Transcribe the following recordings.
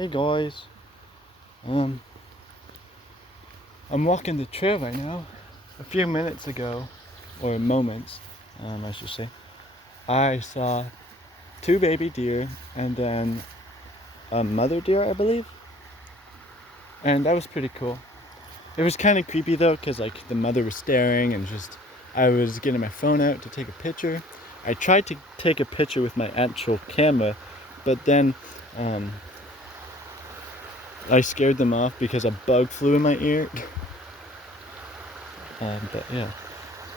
Hey guys, um, I'm walking the trail right now. A few minutes ago, or moments, I should say, I saw two baby deer and then a mother deer, I believe, and that was pretty cool. It was kind of creepy though, cause like the mother was staring and I was getting my phone out to take a picture. I tried to take a picture with my actual camera, but then I scared them off because a bug flew in my ear. But yeah,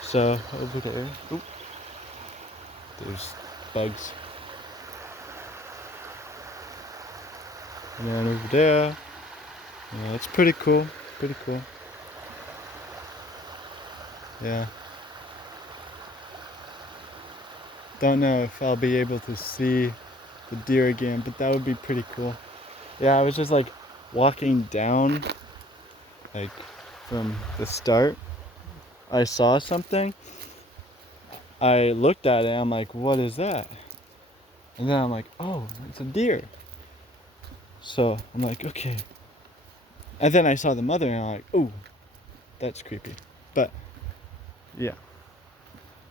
so over there, there's bugs. And then over there, yeah, it's pretty cool, pretty cool. Yeah. Don't know if I'll be able to see the deer again, but that would be pretty cool. Yeah, I was just like walking down, like from the start. I saw something. I looked at it, I'm like, what is that? And then I'm like, oh, it's a deer. So I'm like, okay. And then I saw the mother and I'm like, oh, that's creepy. But yeah.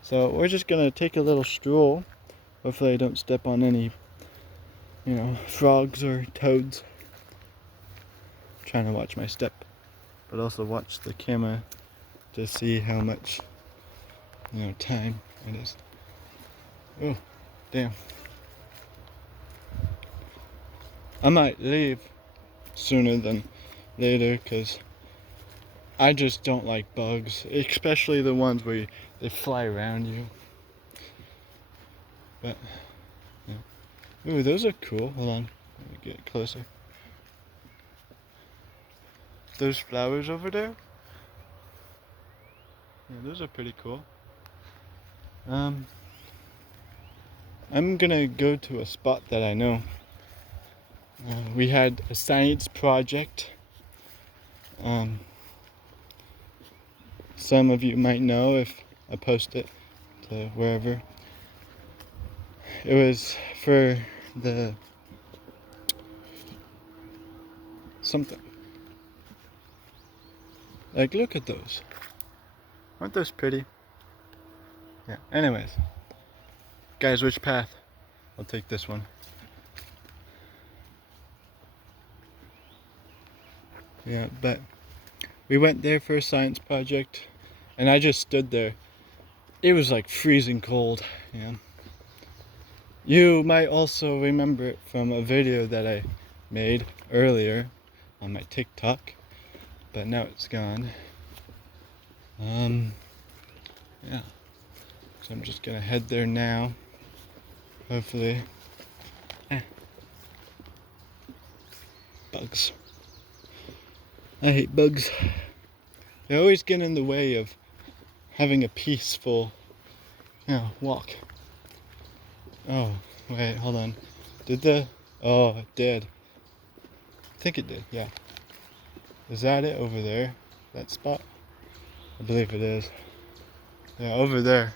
So we're just gonna take a little stroll. Hopefully I don't step on any, frogs or toads. I'm trying to watch my step, but also watch the camera to see how much, time it is. Oh, damn. I might leave sooner than later because I just don't like bugs, especially the ones where they fly around you. But, yeah. Ooh, those are cool. Hold on, let me get closer. Those flowers over there? Yeah, those are pretty cool. I'm gonna go to a spot that I know. We had a science project. Some of you might know if I post it to wherever. It was for the something. Like, look at those. Aren't those pretty? Yeah. Anyways, guys, which path? I'll take this one. Yeah, but we went there for a science project, and I just stood there. It was like freezing cold. Yeah. You might also remember it from a video that I made earlier on my TikTok, but now it's gone. Yeah. So I'm just gonna head there now. Hopefully. Bugs. I hate bugs. They always get in the way of having a peaceful, walk. Oh, wait, hold on. Oh, it did. I think it did, yeah. Is that it over there? That spot? I believe it is. Yeah, over there.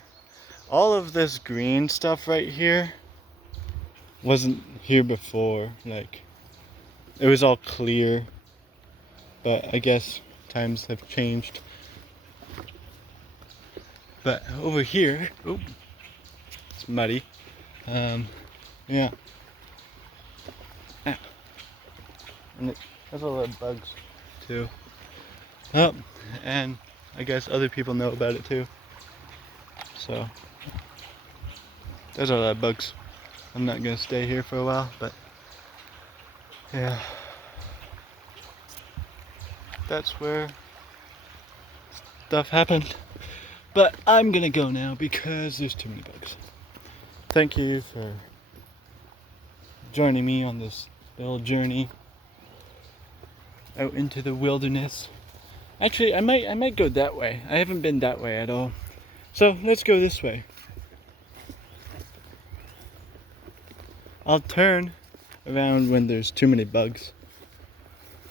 All of this green stuff right here wasn't here before. Like, it was all clear. But I guess times have changed. But over here, it's muddy. Yeah. And it has a lot of bugs too. Oh, and I guess other people know about it too. So there's a lot of bugs. I'm not gonna stay here for a while, but yeah. That's where stuff happened. But I'm gonna go now because there's too many bugs. Thank you for joining me on this little journey out into the wilderness. Actually, I might go that way. I haven't been that way at all. So let's go this way. I'll turn around when there's too many bugs.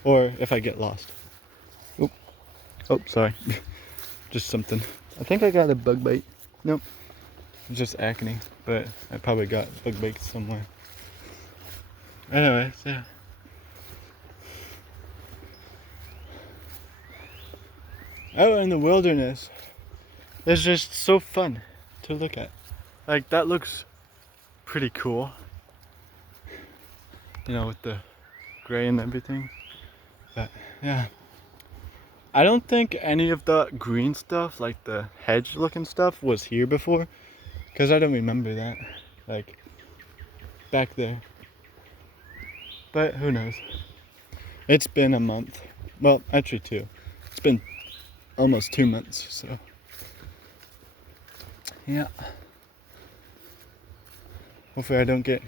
Or if I get lost. Oh, sorry. Just something. I think I got a bug bite. Nope. It's just acne, but I probably got bug bites somewhere. Anyways, yeah. out in the wilderness is just so fun to look at. Like, that looks pretty cool, you know, with the gray and everything. But yeah, I don't think any of the green stuff, like the hedge looking stuff, was here before, because I don't remember that, like, back there. But who knows? It's been a month. Well, actually 2. It's been almost 2 months, so yeah. Hopefully I don't get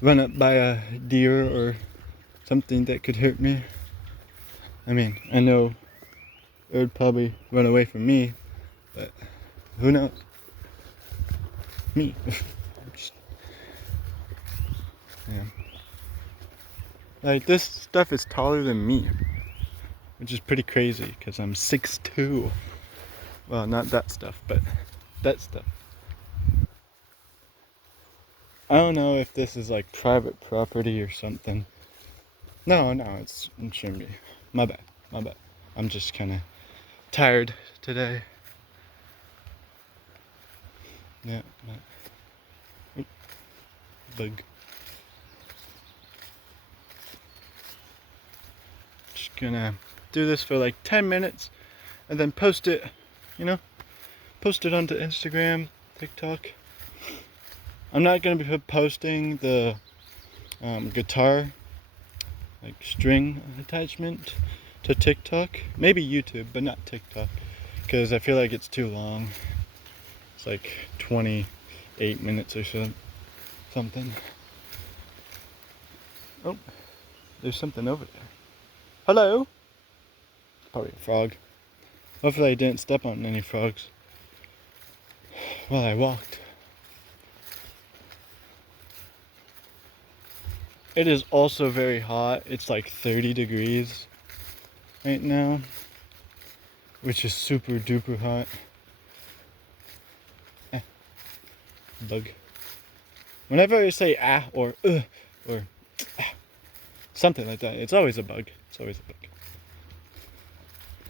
run up by a deer or something that could hurt me. I mean, I know it would probably run away from me, but who knows? Me. Yeah. Like, this stuff is taller than me, which is pretty crazy because I'm 6'2". Well, not that stuff, but that stuff. I don't know if this is like private property or something. No, it shouldn't be. My bad. I'm just kind of tired today. Yeah. Oop, bug. Just gonna do this for like 10 minutes and then post it, you know? Post it onto Instagram, TikTok. I'm not gonna be posting the guitar, like string attachment to TikTok. Maybe YouTube, but not TikTok, because I feel like it's too long. It's like 28 minutes or so, something. Oh, there's something over there. Hello? Probably a frog. Hopefully I didn't step on any frogs while I walked. It is also very hot. It's like 30 degrees right now, which is super duper hot. Bug. Whenever I say ah or something like that, it's always a bug. It's always a bug.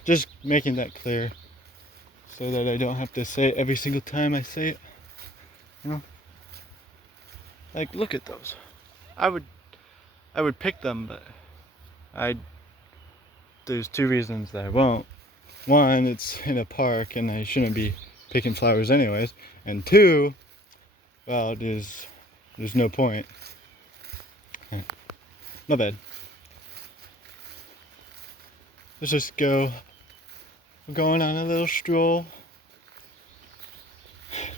Just making that clear so that I don't have to say it every single time I say it. You know? Like, look at those. I would pick them, but there's 2 reasons that I won't. One, it's in a park and I shouldn't be picking flowers anyways. And 2, well, there's no point. My bad. Let's just go. We're going on a little stroll.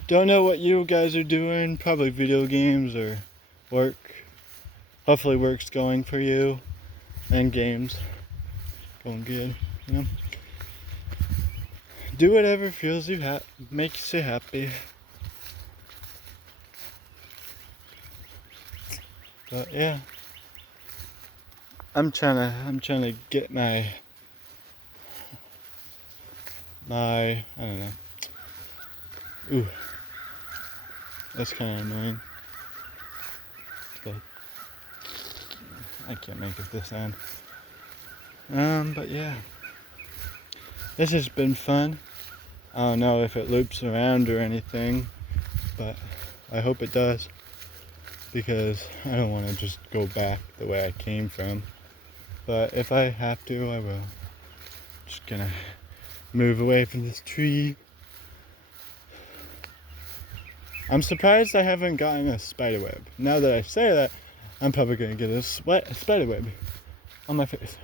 Don't know what you guys are doing. Probably video games or work. Hopefully work's going for you. And games. Going good, you know? Do whatever feels you makes you happy. But yeah. I'm trying to get my I don't know. Ooh. That's kind of annoying. But I can't make it this end. But yeah. This has been fun. I don't know if it loops around or anything, but I hope it does, because I don't want to just go back the way I came from. But if I have to, I will. Just gonna move away from this tree. I'm surprised I haven't gotten a spider web. Now that I say that, I'm probably gonna get a spider web on my face.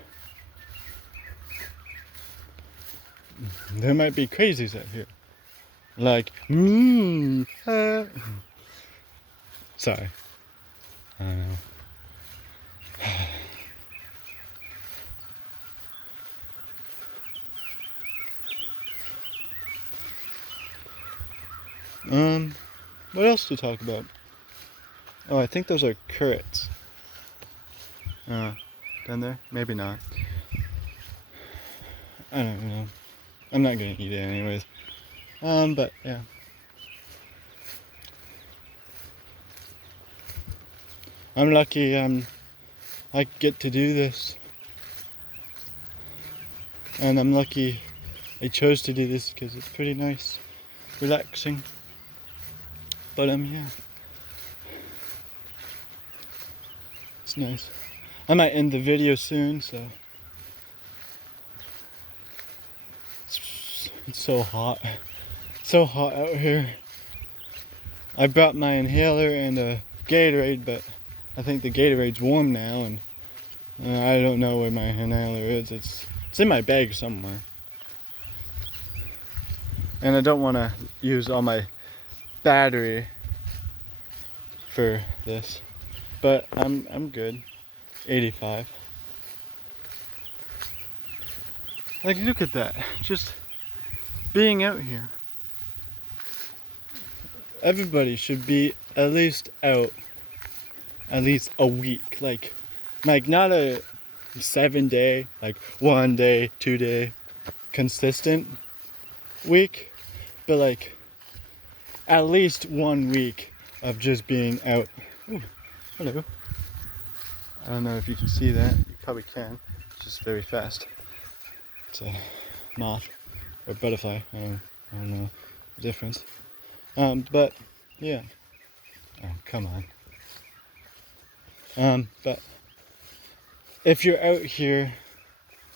There might be crazies out here. Like, sorry. I don't know. What else to talk about? Oh, I think those are carrots. Down there? Maybe not. I don't know. I'm not gonna eat it anyways. But yeah. I'm lucky I get to do this. And I'm lucky I chose to do this because it's pretty nice, relaxing. But yeah, it's nice. I might end the video soon, so it's so hot. So hot out here. I brought my inhaler and a Gatorade, but I think the Gatorade's warm now, and I don't know where my inhaler is. It's in my bag somewhere. And I don't want to use all my battery for this, but I'm good. 85. Like, look at that. Just being out here. Everybody should be at least out at least a week. Like not a 7-day, like 1 day, 2 day consistent week, but like at least 1 week of just being out. Ooh, hello. I don't know if you can see that. You probably can. It's just very fast. It's a moth or butterfly. I don't know the difference. But yeah. Oh, come on. But if you're out here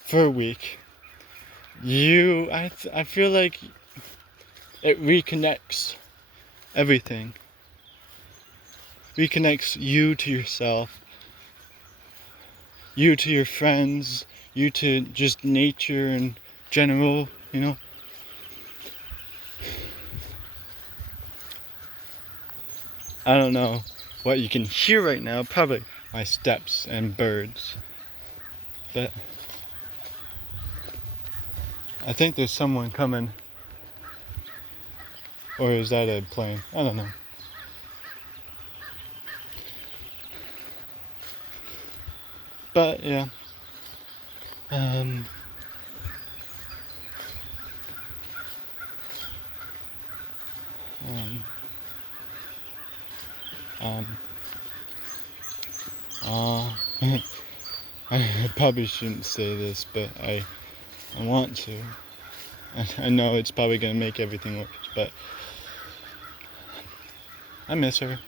for a week, I feel like it reconnects everything. Reconnects you to yourself, you to your friends, you to just nature in general, you know. I don't know what you can hear right now, probably my steps and birds. But I think there's someone coming. Or is that a plane? I don't know. But yeah. I probably shouldn't say this, but I want to. I know it's probably gonna make everything worse, but I miss her.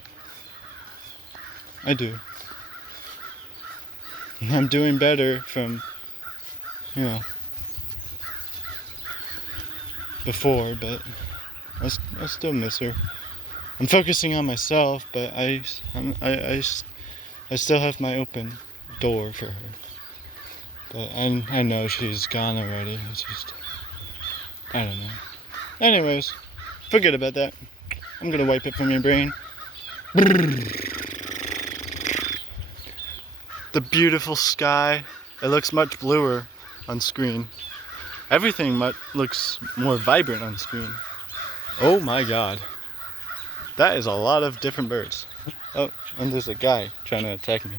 I do. I'm doing better from, before, but I still miss her. I'm focusing on myself, but I still have my open door for her. But I know she's gone already. It's just, I don't know. Anyways, forget about that. I'm gonna wipe it from your brain. The beautiful sky. It looks much bluer on screen. Everything looks more vibrant on screen. Oh my god. That is a lot of different birds. Oh, and there's a guy trying to attack me.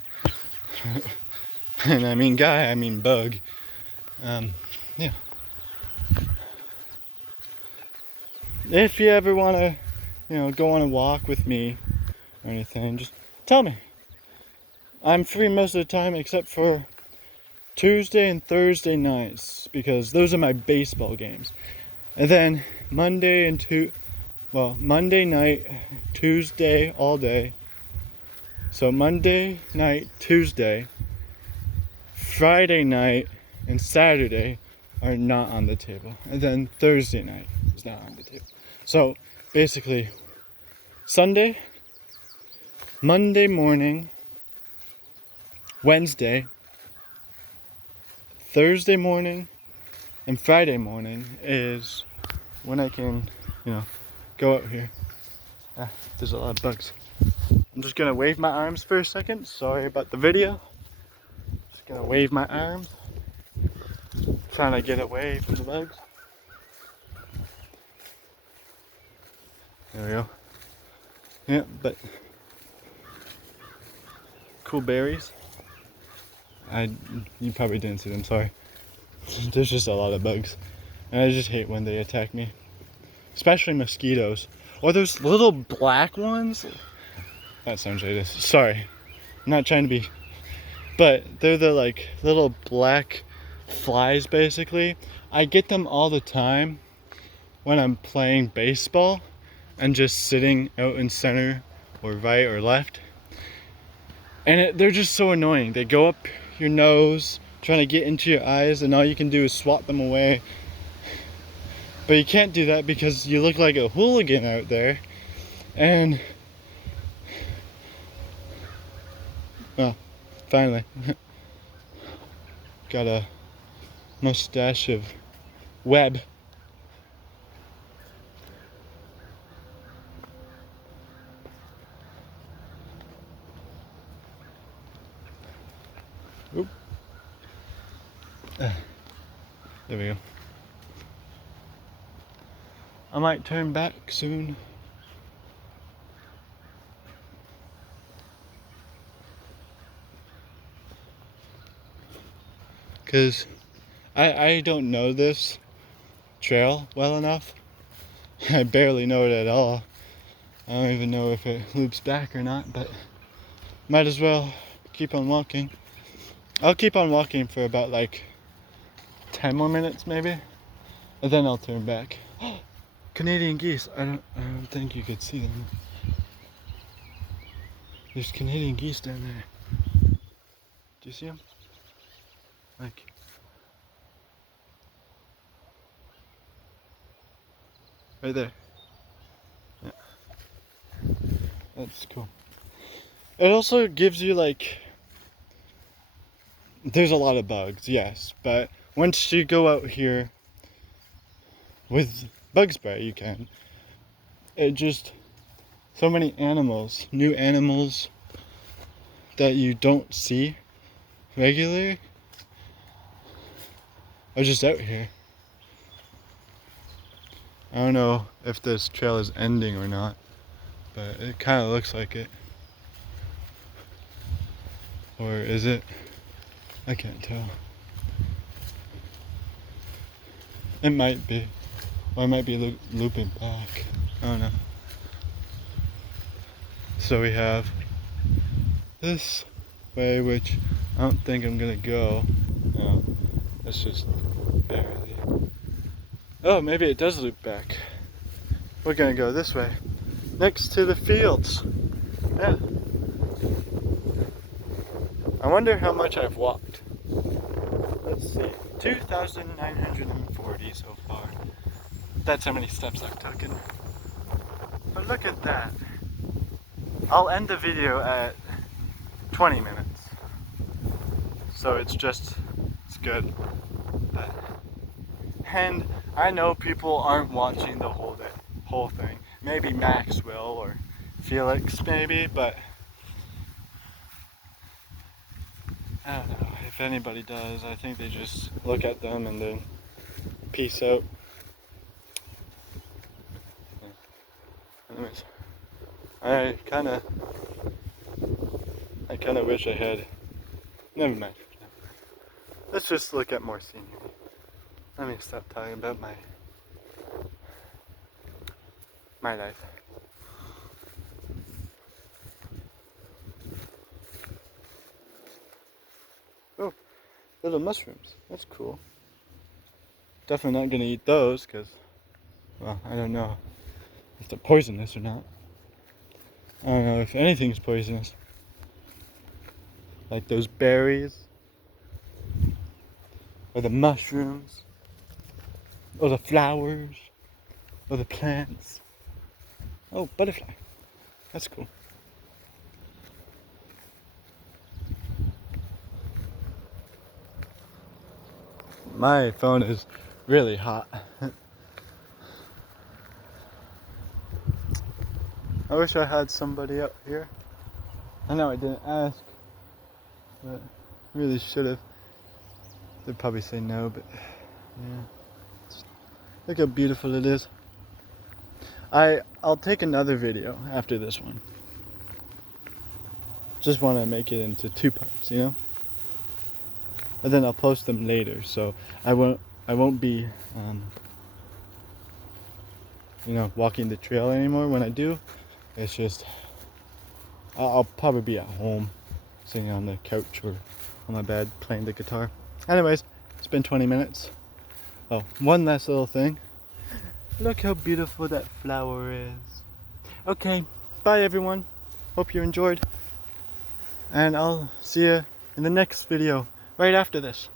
And I mean guy, I mean bug. Yeah. If you ever want to, go on a walk with me or anything, just tell me. I'm free most of the time except for Tuesday and Thursday nights, because those are my baseball games. And then Monday night, Tuesday all day. So Monday night, Tuesday, Friday night, and Saturday are not on the table. And then Thursday night is not on the table. So basically, Sunday, Monday morning, Wednesday, Thursday morning, and Friday morning is when I can, go out here. There's a lot of bugs. I'm just gonna wave my arms for a second. Sorry about the video. Just gonna wave my arms. Trying to get away from the bugs. There we go. Yeah, but cool berries. You probably didn't see them, sorry. There's just a lot of bugs. And I just hate when they attack me. Especially mosquitoes. Or those little black ones. That sounds racist. Sorry. I'm not trying to be. But they're the little black flies basically. I get them all the time when I'm playing baseball and just sitting out in center or right or left. And they're just so annoying. They go up your nose, trying to get into your eyes, and all you can do is swat them away. But you can't do that because you look like a hooligan out there. And well, finally got a mustache of web. Oop. There we go. I might turn back soon. Because I don't know this trail well enough. I barely know it at all. I don't even know if it loops back or not, but might as well keep on walking. I'll keep on walking for about like 10 more minutes maybe, and then I'll turn back. Canadian geese. I don't think you could see them. There's Canadian geese down there. Do you see them? Like, right there. Yeah. That's cool. It also gives you like, there's a lot of bugs, yes, but once you go out here with bug spray, you can. It just, so many animals, new animals that you don't see regularly are just out here. I don't know if this trail is ending or not, but it kind of looks like it. Or is it? I can't tell. It might be. Or I might be looping back. I don't know. So we have this way, which I don't think I'm gonna go. No, it's just barely. Oh, maybe it does loop back. We're gonna go this way, next to the fields. Yeah. I wonder how much I've walked. Let's see, 2,940 so far. That's how many steps I've taken. But look at that. I'll end the video at 20 minutes. So it's good. But, and I know people aren't watching the whole thing. Maybe Max will, or Felix maybe, but I don't know. If anybody does, I think they just look at them and then peace out. Anyways, I kind of wish I had. Never mind. Let's just look at more scenery. Let me stop talking about my life. Oh, little mushrooms. That's cool. Definitely not gonna eat those because, well, I don't know if they're poisonous or not. I don't know if anything's poisonous. Like those berries, or the mushrooms, or the flowers, or the plants. Oh, butterfly. That's cool. My phone is really hot. I wish I had somebody up here. I know I didn't ask, but really should have. They'd probably say no, but yeah. Look how beautiful it is. I'll take another video after this one. Just want to make it into 2 parts, you know? And then I'll post them later, so I won't be walking the trail anymore when I do. It's just I'll probably be at home sitting on the couch or on my bed playing the guitar. Anyways, It's been 20 minutes. Oh, one last little thing. Look how beautiful that flower is. Okay, bye everyone. Hope you enjoyed. And I'll see you in the next video right after this.